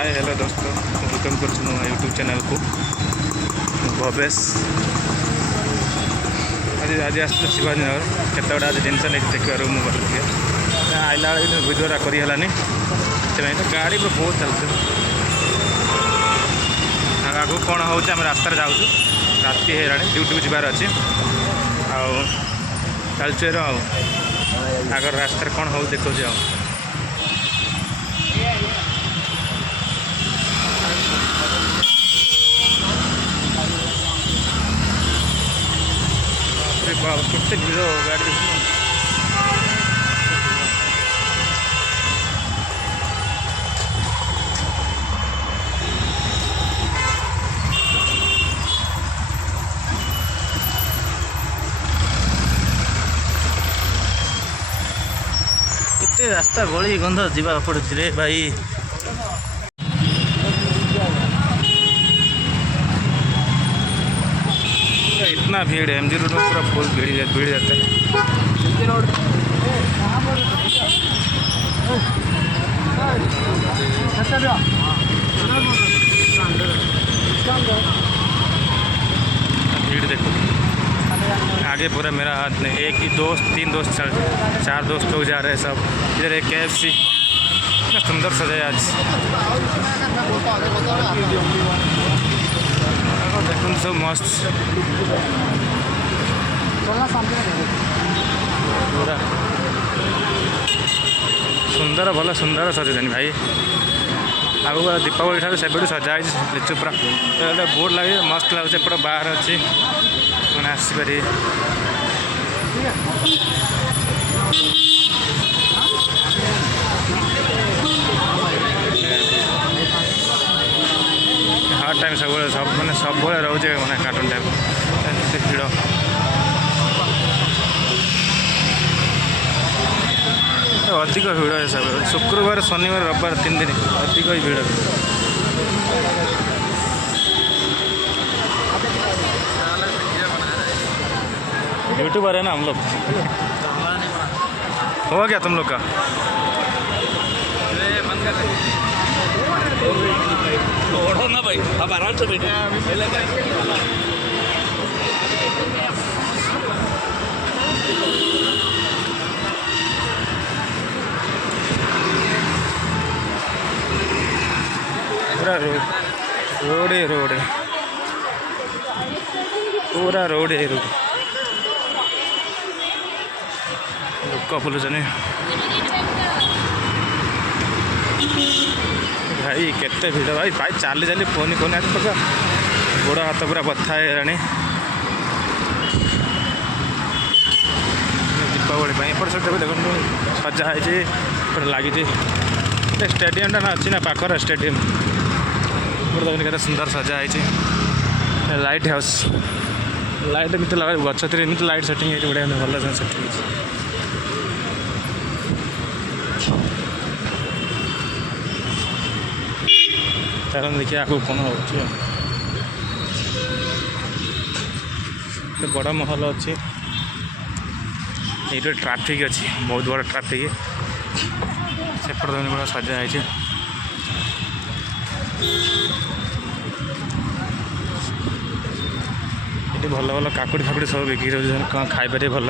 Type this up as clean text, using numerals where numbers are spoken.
Hi hello दोस्तों, welcome कर YouTube channel को भवेश। आज आज शिवाजी नगर केत गुड़ा आज जिनस नहीं देखिए मुझे आइला भिडियोटा करहलानी से गाड़ी पूरा बहुत चलते आगे कौन हो रास्तार जाऊँ राति है ड्यूटी को जबार अच्छे चलचे आगर रास्तार कौन हो देखो कितने भीड़ गाड़ी केते रास्ता गली गंध जीवा पड़े रे भाई। इतना भीड़ है एमजी रोड में, पूरा फुल भीड़ रहता है। भीड़ देखो आगे पूरा मेरा हाथ नहीं, एक ही दोस्त तीन दोस्त चार दोस्त लोग जा रहे हैं सब। इधर एक KFC इतना सुंदर सजाया आज, देखो सब मस्त पूरा सुंदर भल सुंदर सजानी भाई। आगू दीपावली ठार से सजाई लिचु पूरा बोर्ड लगे मस्त लगे एपट बाहर अच्छी मैंने आसपारे हार्ड टाइम सब मैंने सब रोचे मैंने कार्टून टाइम भीड़ अधिक भीड़ है सब शुक्रवार शनिवार रविवार 3 दिन अधिक ही भीड़। यूट्यूबर है ना हम लोग। हो गया तुम लोग का ओढ़ो ना भाई, अब आराम से बैठो। पूरा रोड है पूरा रोड है लोक बुलूचनी भाई केते भीड़ भाई भाई चाली चाली फोन फोन आज तक गोड़ हाथ पूरा बथा है। दीपावली एपट साइड देखो सजा है लगी स्टेडियम ना अच्छी ना पाखर स्टेडियम देखते सुंदर सजा है। लाइट हाउस लाइट एमती लगा गच एमती लाइट सेटिंग है बढ़िया भल सेटिंग चलो देखिए आगे कौन हो बड़ा महल अच्छी ये ट्राफिक अच्छी बहुत बड़ा ट्राफिक सेपट बड़ा सजा है। ये भल भल काकुड़ी फाकुड़ी सब बिक्री कौन खाई भल